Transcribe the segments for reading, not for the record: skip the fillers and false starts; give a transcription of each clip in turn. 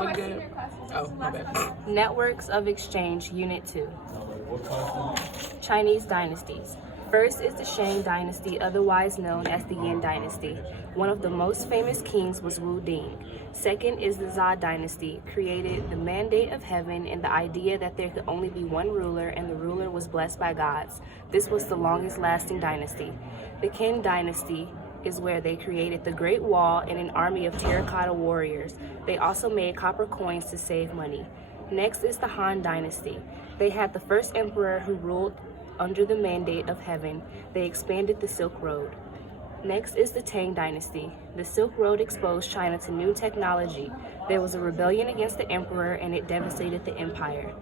look good. Oh, my bad. Networks of Exchange, Unit 2. Chinese dynasties. First is the Shang dynasty, otherwise known as the Yin dynasty. One of the most famous kings was Wu Ding. Second is the Zhou dynasty, created the mandate of heaven and the idea that there could only be one ruler and the ruler was blessed by gods. This was the longest lasting dynasty. The Qin dynasty is where they created the Great Wall and an army of terracotta warriors. They also made copper coins to save money. Next is the Han dynasty. They had the first emperor who ruled under the mandate of heaven. They expanded the Silk Road. Next is the Tang dynasty. The Silk Road exposed China to new technology. There was a rebellion against the emperor and it devastated the empire.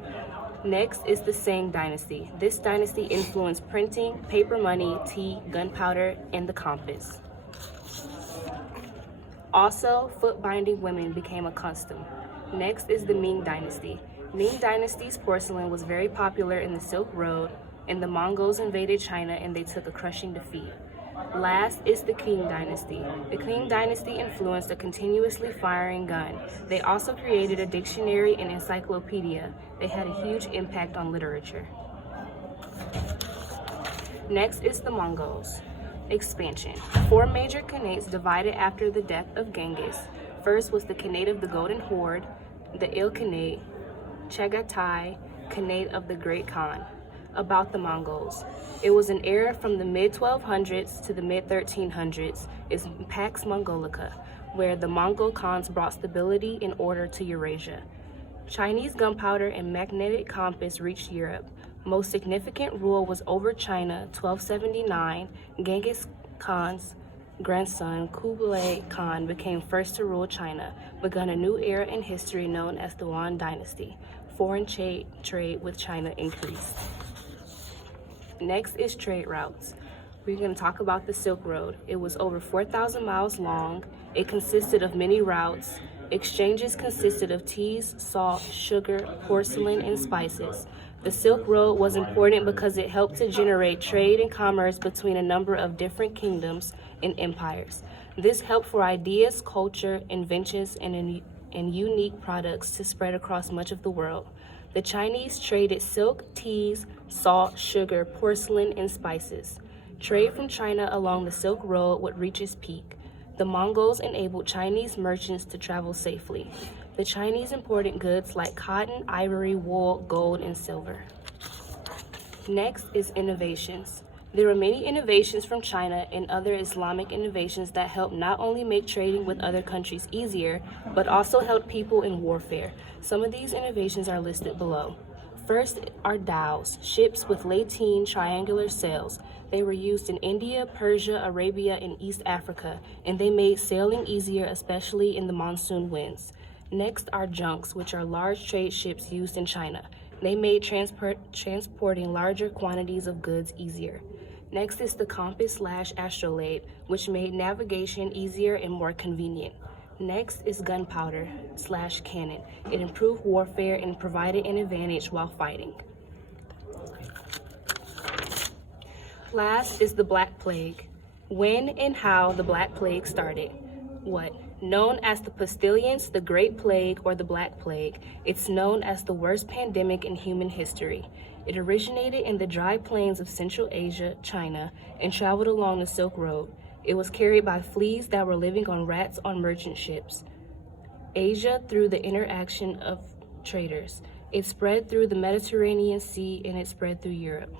Next is the Song dynasty. This dynasty influenced printing, paper money, tea, gunpowder, and the compass. Also, foot binding women became a custom. Next is the Ming dynasty. Ming dynasty's porcelain was very popular in the Silk Road, and the Mongols invaded China and they took a crushing defeat. Last is the Qing dynasty. The Qing dynasty influenced a continuously firing gun. They also created a dictionary and encyclopedia. They had a huge impact on literature. Next is the Mongols. Expansion. 4 major Khanates divided after the death of Genghis. First was the Khanate of the Golden Horde, the Ilkhanate, Chagatai, Khanate of the Great Khan. About the Mongols. It was an era from the mid-1200s to the mid-1300s is Pax Mongolica, where the Mongol Khans brought stability and order to Eurasia. Chinese gunpowder and magnetic compass reached Europe. Most significant rule was over China, 1279. Genghis Khan's grandson, Kublai Khan, became first to rule China, begun a new era in history known as the Yuan dynasty. Foreign trade with China increased. Next is trade routes. We're going to talk about the Silk Road. It was over 4,000 miles long. It consisted of many routes. Exchanges consisted of teas, salt, sugar, porcelain, and spices. The Silk Road was important because it helped to generate trade and commerce between a number of different kingdoms and empires. This helped for ideas, culture, inventions, and unique products to spread across much of the world. The Chinese traded silk, teas, salt, sugar, porcelain, and spices. Trade from China along the Silk Road would reach its peak. The Mongols enabled Chinese merchants to travel safely. The Chinese imported goods like cotton, ivory, wool, gold, and silver. Next is innovations. There were many innovations from China and other Islamic innovations that helped not only make trading with other countries easier, but also helped people in warfare. Some of these innovations are listed below. First are dhows, ships with lateen triangular sails. They were used in India, Persia, Arabia, and East Africa, and they made sailing easier, especially in the monsoon winds. Next are junks, which are large trade ships used in China. They made transporting larger quantities of goods easier. Next is the compass/astrolabe, which made navigation easier and more convenient. Next is gunpowder/cannon. It improved warfare and provided an advantage while fighting. Last is the Black Plague. When and how the Black Plague started. Known as the pestilence, the Great Plague, or the Black Plague. It's known as the worst pandemic in human history. It originated in the dry plains of Central Asia, China, and traveled along the Silk Road. It was carried by fleas that were living on rats on merchant ships. Asia through the interaction of traders. It spread through the Mediterranean Sea and it spread through Europe.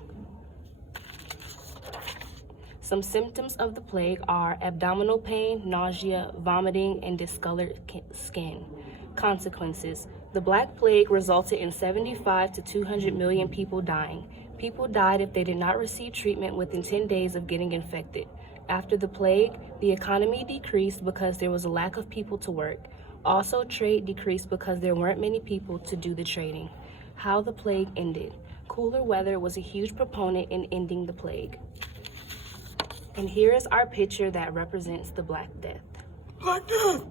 Some symptoms of the plague are abdominal pain, nausea, vomiting, and discolored skin. Consequences. The Black Plague resulted in 75 to 200 million people dying. People died if they did not receive treatment within 10 days of getting infected. After the plague, the economy decreased because there was a lack of people to work. Also, trade decreased because there weren't many people to do the trading. How the plague ended. Cooler weather was a huge proponent in ending the plague. And here is our picture that represents the Black Death. Black Death!